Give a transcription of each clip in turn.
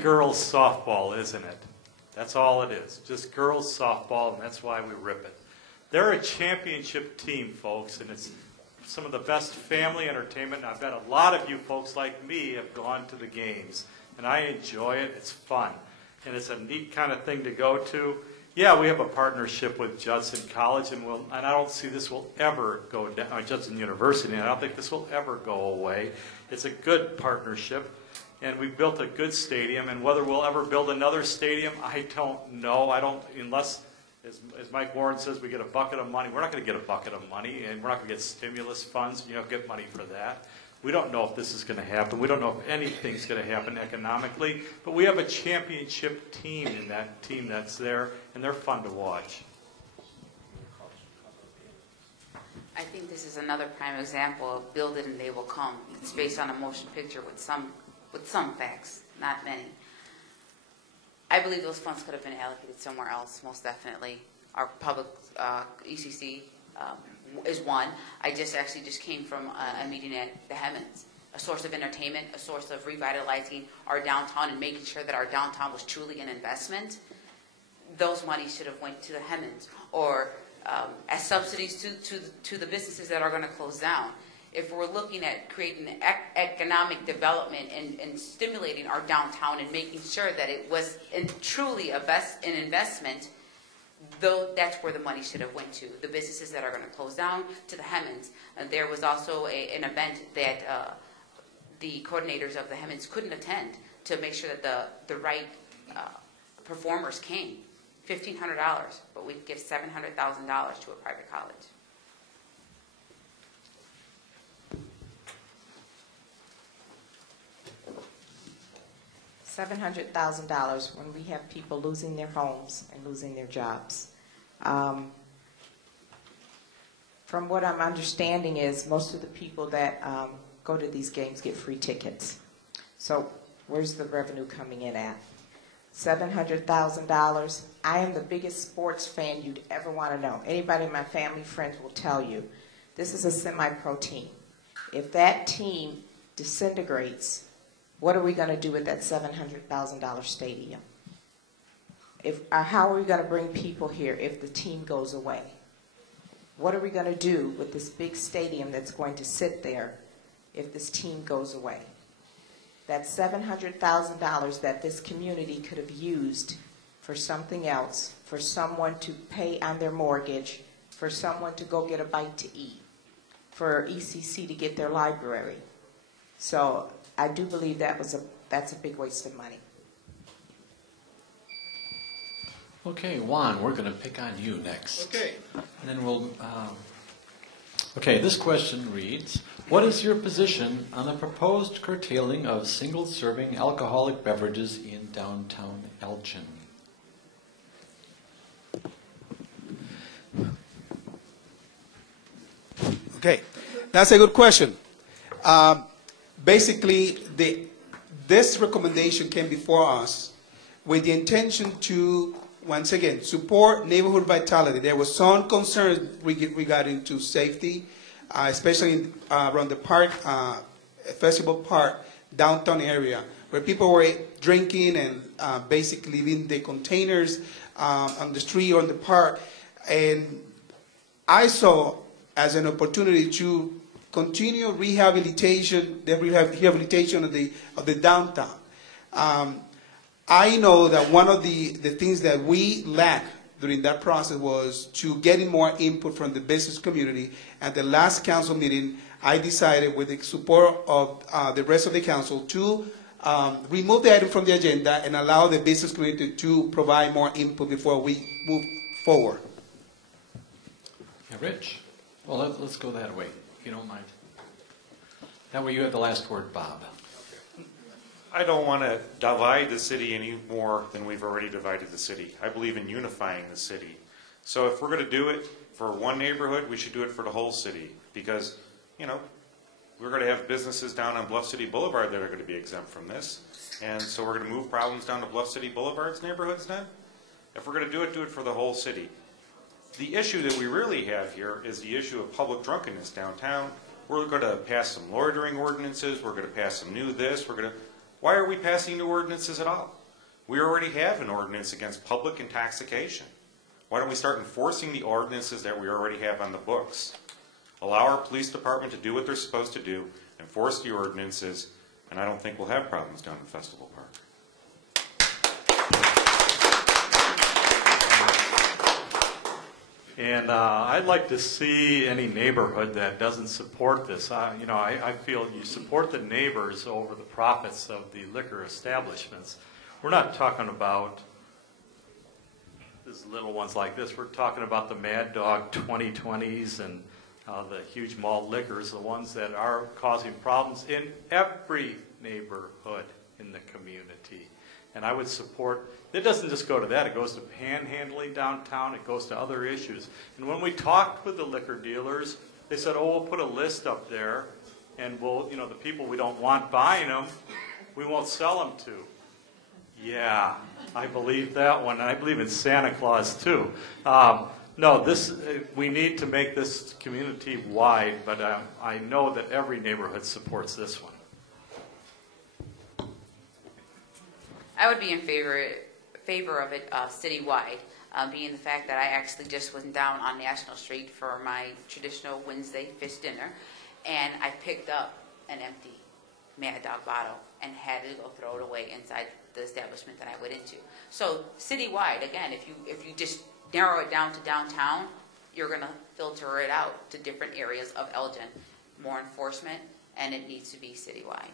Girls softball, isn't it? That's all it is. Just girls softball, and that's why we rip it. They're a championship team, folks, and it's some of the best family entertainment. And I bet a lot of you folks like me have gone to the games, and I enjoy it. It's fun, and it's a neat kind of thing to go to. Yeah, we have a partnership with Judson College, and I don't see this will ever go down, or Judson University, and I don't think this will ever go away. It's a good partnership. And we built a good stadium, and whether we'll ever build another stadium, I don't know. Unless, as Mike Warren says, we get a bucket of money. We're not going to get a bucket of money, and we're not going to get stimulus funds. You don't get money for that. We don't know if this is going to happen. We don't know if anything's going to happen economically. But we have a championship team in that team that's there, and they're fun to watch. I think this is another prime example of build it and they will come. It's based on a motion picture with some facts, not many. I believe those funds could have been allocated somewhere else, most definitely. Our public ECC is one. I actually just came from a meeting at the Hemmons, a source of entertainment, a source of revitalizing our downtown and making sure that our downtown was truly an investment. Those monies should have went to the Hemmons or as subsidies to the businesses that are going to close down. If we're looking at creating economic development and stimulating our downtown and making sure that it was truly an investment, though that's where the money should have went to. The businesses that are going to close down, to the Hemmons. There was also an event that the coordinators of the Hemmons couldn't attend to make sure that the right performers came. $1,500, but we give $700,000 to a private college. $700,000 when we have people losing their homes and losing their jobs. From what I'm understanding is most of the people that go to these games get free tickets. So where's the revenue coming in at? $700,000. I am the biggest sports fan you'd ever want to know. Anybody in my family, friends will tell you. This is a semi-pro team. If that team disintegrates, what are we going to do with that $700,000 stadium? How are we going to bring people here if the team goes away? What are we going to do with this big stadium that's going to sit there if this team goes away? That's $700,000 that this community could have used for something else, for someone to pay on their mortgage, for someone to go get a bite to eat, for ECC to get their library. So I do believe that's a big waste of money. Okay, Juan, we're going to pick on you next. Okay. And then we'll... Okay, this question reads, what is your position on the proposed curtailing of single-serving alcoholic beverages in downtown Elgin? Okay, that's a good question. Basically, this recommendation came before us with the intention to, once again, support neighborhood vitality. There was some concerns regarding to safety, especially around the park, Festival Park, downtown area, where people were drinking and basically leaving the containers on the street or in the park. And I saw as an opportunity to continue rehabilitation, the rehabilitation of the downtown. I know that one of the things that we lacked during that process was to getting more input from the business community. At the last council meeting, I decided with the support of the rest of the council to remove the item from the agenda and allow the business community to provide more input before we move forward. Yeah, Rich? Well, let's go that way, if you don't mind. That way you have the last word, Bob. I don't want to divide the city any more than we've already divided the city. I believe in unifying the city. So if we're going to do it for one neighborhood, we should do it for the whole city. Because, you know, we're going to have businesses down on Bluff City Boulevard that are going to be exempt from this. And so we're going to move problems down to Bluff City Boulevard's neighborhoods then? If we're going to do it for the whole city. The issue that we really have here is the issue of public drunkenness downtown. We're going to pass some loitering ordinances. We're going to pass some new this. Why are we passing new ordinances at all? We already have an ordinance against public intoxication. Why don't we start enforcing the ordinances that we already have on the books? Allow our police department to do what they're supposed to do, enforce the ordinances, and I don't think we'll have problems down in Festival Park. And I'd like to see any neighborhood that doesn't support this. I feel you support the neighbors over the profits of the liquor establishments. We're not talking about these little ones like this. We're talking about the Mad Dog 2020s and the huge malt liquors, the ones that are causing problems in every neighborhood in the community. And I would support, it doesn't just go to that, it goes to panhandling downtown, it goes to other issues. And when we talked with the liquor dealers, they said, oh, we'll put a list up there, and we'll, the people we don't want buying them, we won't sell them to. Yeah, I believe that one, and I believe in Santa Claus too. No, we need to make this community wide, but I know that every neighborhood supports this one. I would be in favor of it citywide, being the fact that I actually just went down on National Street for my traditional Wednesday fish dinner, and I picked up an empty Mad Dog bottle and had to go throw it away inside the establishment that I went into. So citywide, again, if you just narrow it down to downtown, you're going to filter it out to different areas of Elgin. More enforcement, and it needs to be citywide.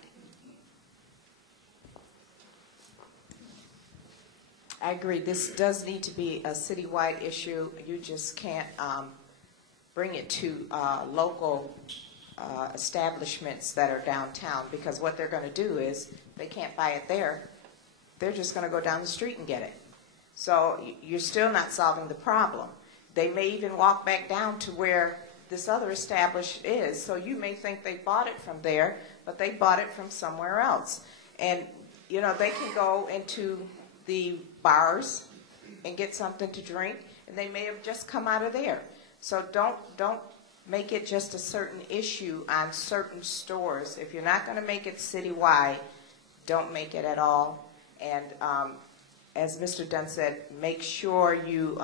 I agree. This does need to be a citywide issue. You just can't bring it to local establishments that are downtown, because what they're going to do is they can't buy it there. They're just going to go down the street and get it. So you're still not solving the problem. They may even walk back down to where this other established is. So you may think they bought it from there, but they bought it from somewhere else. And, they can go into the bars and get something to drink, and they may have just come out of there. So don't make it just a certain issue on certain stores. If you're not going to make it citywide, don't make it at all. And as Mr. Dunn said, make sure you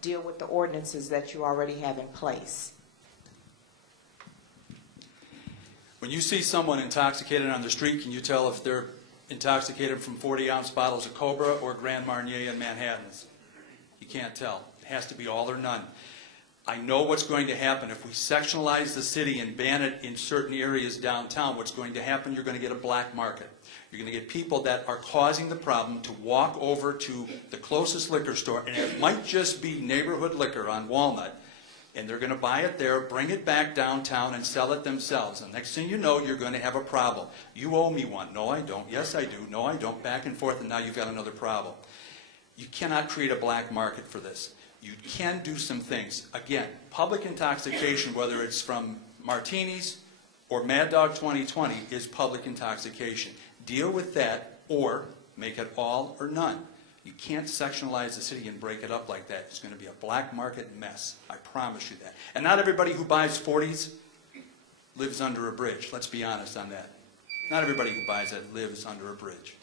deal with the ordinances that you already have in place. When you see someone intoxicated on the street, can you tell if they're intoxicated from 40-ounce bottles of Cobra or Grand Marnier and Manhattans? You can't tell. It has to be all or none. I know what's going to happen. If we sectionalize the city and ban it in certain areas downtown, what's going to happen, you're going to get a black market. You're going to get people that are causing the problem to walk over to the closest liquor store, and it might just be neighborhood liquor on Walnut, and they're going to buy it there, bring it back downtown, and sell it themselves. And next thing you know, you're going to have a problem. You owe me one. No, I don't. Yes, I do. No, I don't. Back and forth, and now you've got another problem. You cannot create a black market for this. You can do some things. Again, public intoxication, whether it's from martinis or Mad Dog 2020, is public intoxication. Deal with that, or make it all or none. You can't sectionalize the city and break it up like that. It's going to be a black market mess. I promise you that. And not everybody who buys 40s lives under a bridge. Let's be honest on that. Not everybody who buys it lives under a bridge.